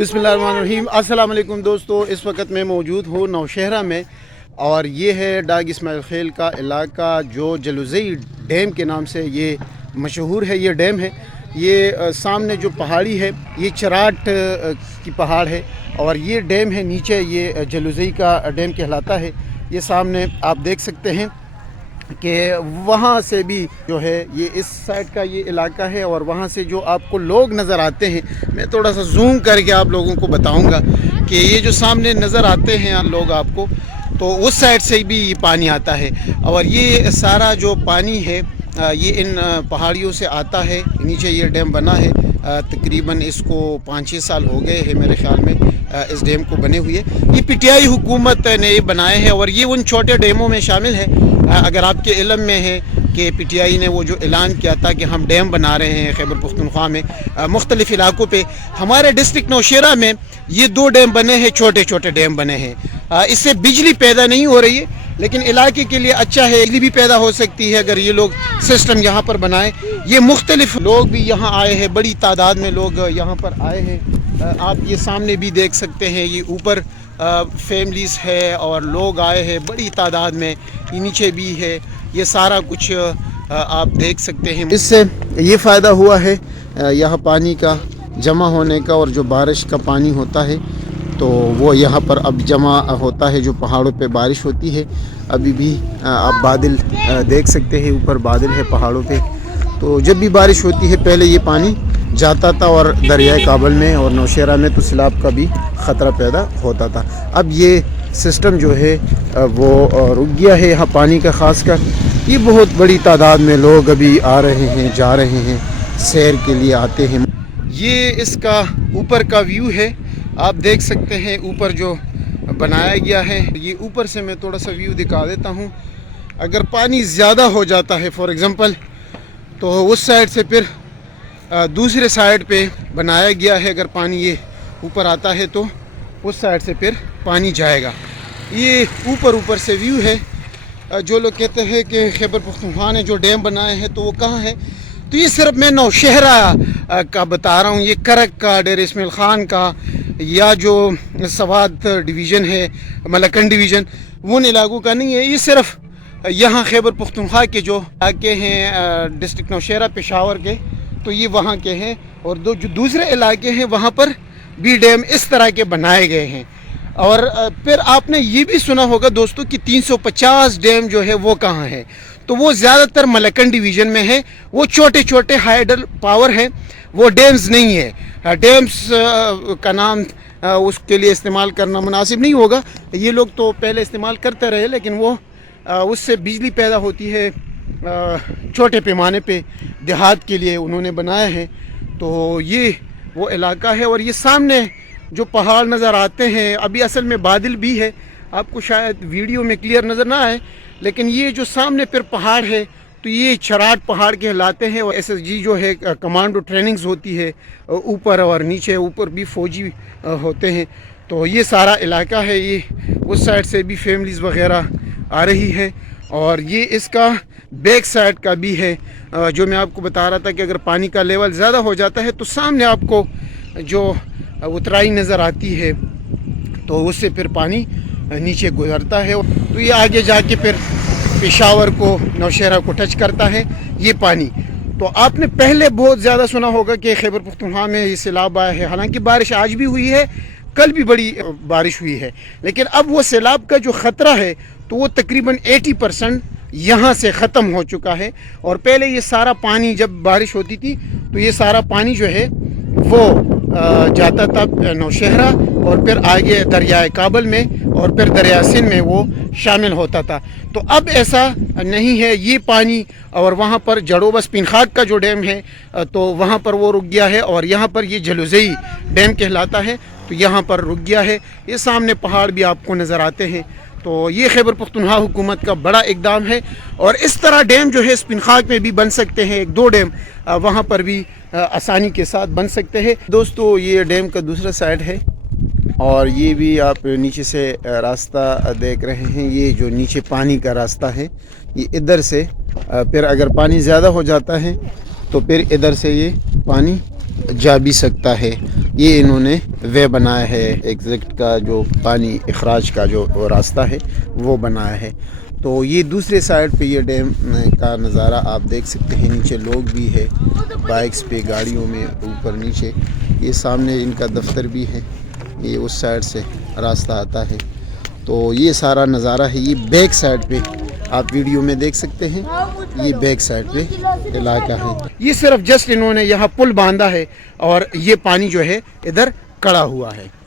बिस्मिल्लाहिर्रहमानिर्रहीम। अस्सलाम वालेकुम दोस्तों, इस वक्त मैं मौजूद हूँ नौशहरा में और ये है डाग इस्माइल खेल का इलाका जो जलुज़ई डैम के नाम से ये मशहूर है। ये डैम है, ये सामने जो पहाड़ी है ये चराट की पहाड़ है और ये डैम है नीचे, ये जलुज़ई का डैम कहलाता है। ये सामने आप देख सकते हैं कि वहाँ से भी जो है ये इस साइड का ये इलाका है और वहाँ से जो आपको लोग नज़र आते हैं, मैं थोड़ा सा जूम करके आप लोगों को बताऊंगा कि ये जो सामने नज़र आते हैं लोग आपको, तो उस साइड से भी ये पानी आता है और ये सारा जो पानी है ये इन पहाड़ियों से आता है। नीचे ये डैम बना है, तकरीबन इसको 5-6 साल हो गए हैं मेरे ख्याल में इस डैम को बने हुए। ये पीटीआई हुकूमत ने बनाए हैं और ये उन छोटे डैमों में शामिल है। अगर आपके इल्म में है कि पीटीआई ने वो जो ऐलान किया था कि हम डैम बना रहे हैं खैबर पख्तूनख्वा में मुख्तलिफ़ इलाकों पे, हमारे डिस्ट्रिक्ट नौशहरा में ये 2 डैम बने हैं, छोटे छोटे डैम बने हैं। इससे बिजली पैदा नहीं हो रही है लेकिन इलाके के लिए अच्छा है, बिजली भी पैदा हो सकती है अगर ये लोग सिस्टम यहाँ पर बनाएं। ये मुख्तलिफ लोग भी यहाँ आए हैं, बड़ी तादाद में लोग यहाँ पर आए हैं। आप ये सामने भी देख सकते हैं, ये ऊपर फैमिलीज़ है और लोग आए हैं बड़ी तादाद में। ये नीचे भी है, ये सारा कुछ आप देख सकते हैं। इससे ये फ़ायदा हुआ है यहाँ पानी का जमा होने का, और जो बारिश का पानी होता है तो वो यहाँ पर अब जमा होता है। जो पहाड़ों पे बारिश होती है, अभी भी आप बादल देख सकते हैं, ऊपर बादल है पहाड़ों पे। तो जब भी बारिश होती है पहले ये पानी जाता था और दरियाए काबल में और नौशहरा में तो सैलाब का भी ख़तरा पैदा होता था। अब ये सिस्टम जो है वो रुक गया है यहाँ पानी का ख़ास कर। ये बहुत बड़ी तादाद में लोग अभी आ रहे हैं, जा रहे हैं, सैर के लिए आते हैं। ये इसका ऊपर का व्यू है, आप देख सकते हैं ऊपर जो बनाया गया है। ये ऊपर से मैं थोड़ा सा व्यू दिखा देता हूँ। अगर पानी ज़्यादा हो जाता है फॉर एग्ज़ाम्पल, तो उस साइड से फिर दूसरे साइड पे बनाया गया है। अगर पानी ये ऊपर आता है तो उस साइड से फिर पानी जाएगा। ये ऊपर से व्यू है। जो लोग कहते हैं कि खैबर पख्तूनख्वा ने जो डैम बनाए हैं तो वो कहाँ है, तो ये सिर्फ मैं नौशहरा का बता रहा हूँ। ये करक का, डेर इस्माइल ख़ान का, या जो सवात डिवीज़न है, मलकन डिवीज़न, उन इलाकों का नहीं है। ये सिर्फ यहाँ खैबर पख्तूनख्वा के जो इलाके हैं डिस्ट्रिक्ट नौशहरा पेशावर के, तो ये वहाँ के हैं। और जो दूसरे इलाके हैं वहाँ पर भी डैम इस तरह के बनाए गए हैं। और फिर आपने ये भी सुना होगा दोस्तों कि 350 डैम जो है वो कहाँ है, तो वो ज़्यादातर मलकन डिवीज़न में है। वो छोटे छोटे हाइडल पावर हैं, वो डैम्स नहीं है। डैम्स का नाम उसके लिए इस्तेमाल करना मुनासिब नहीं होगा। ये लोग तो पहले इस्तेमाल करते रहे लेकिन वो उससे बिजली पैदा होती है छोटे पैमाने पे, देहात के लिए उन्होंने बनाया है। तो ये वो इलाका है और ये सामने जो पहाड़ नज़र आते हैं, अभी असल में बादल भी है, आपको शायद वीडियो में क्लियर नज़र ना आए, लेकिन ये जो सामने फिर पहाड़ है तो ये चराट पहाड़ कहलाते हैं। और SSG जो है कमांडो ट्रेनिंग्स होती है ऊपर और नीचे, ऊपर भी फ़ौजी होते हैं। तो ये सारा इलाका है, ये उस साइड से भी फैमिलीज़ वगैरह आ रही है। और ये इसका बैक साइड का भी है जो मैं आपको बता रहा था कि अगर पानी का लेवल ज़्यादा हो जाता है तो सामने आपको जो उतराई नज़र आती है तो उससे फिर पानी नीचे गुजरता है। तो ये आगे जाके फिर पेशावर को, नौशहरा को टच करता है ये पानी। तो आपने पहले बहुत ज़्यादा सुना होगा कि खैबर पख्तूनख्वा में ये सैलाब आया है। हालांकि बारिश आज भी हुई है, कल भी बड़ी बारिश हुई है, लेकिन अब वो सैलाब का जो ख़तरा है तो वो तकरीबन 80% यहाँ से ख़त्म हो चुका है। और पहले ये सारा पानी जब बारिश होती थी तो ये सारा पानी जो है वो जाता था नौशहरा और फिर आगे दरियाए काबल में और फिर दरिया सिंध में वो शामिल होता था। तो अब ऐसा नहीं है, ये पानी और वहाँ पर जड़ोबस पिनखाक का जो डैम है तो वहाँ पर वो रुक गया है और यहाँ पर ये जलुज़ई डैम कहलाता है तो यहाँ पर रुक गया है। ये सामने पहाड़ भी आपको नज़र आते हैं। तो ये खैबर पख्तूनख्वा हुकूमत का बड़ा इकदाम है और इस तरह डैम जो है पिनखाक में भी बन सकते हैं, 1-2 डैम वहाँ पर भी आसानी के साथ बन सकते हैं। दोस्तों ये डैम का दूसरा साइड है और ये भी आप नीचे से रास्ता देख रहे हैं। ये जो नीचे पानी का रास्ता है ये इधर से फिर अगर पानी ज़्यादा हो जाता है तो फिर इधर से ये पानी जा भी सकता है। یہ انہوں نے وے بنایا ہے، ایگزٹ کا جو پانی اخراج کا جو راستہ ہے وہ بنایا ہے۔ تو یہ دوسرے سائڈ پہ یہ ڈیم کا نظارہ آپ دیکھ سکتے ہیں، نیچے لوگ بھی ہے بائکس پہ، گاڑیوں میں اوپر نیچے۔ یہ سامنے ان کا دفتر بھی ہے، یہ اس سائڈ سے راستہ آتا ہے۔ تو یہ سارا نظارہ ہے، یہ بیک سائڈ پہ آپ ویڈیو میں دیکھ سکتے ہیں، یہ بیک سائڈ پہ علاقہ ہے۔ یہ صرف جسٹ انہوں نے یہاں پل باندھا ہے اور یہ پانی جو ہے ادھر کڑا ہوا ہے۔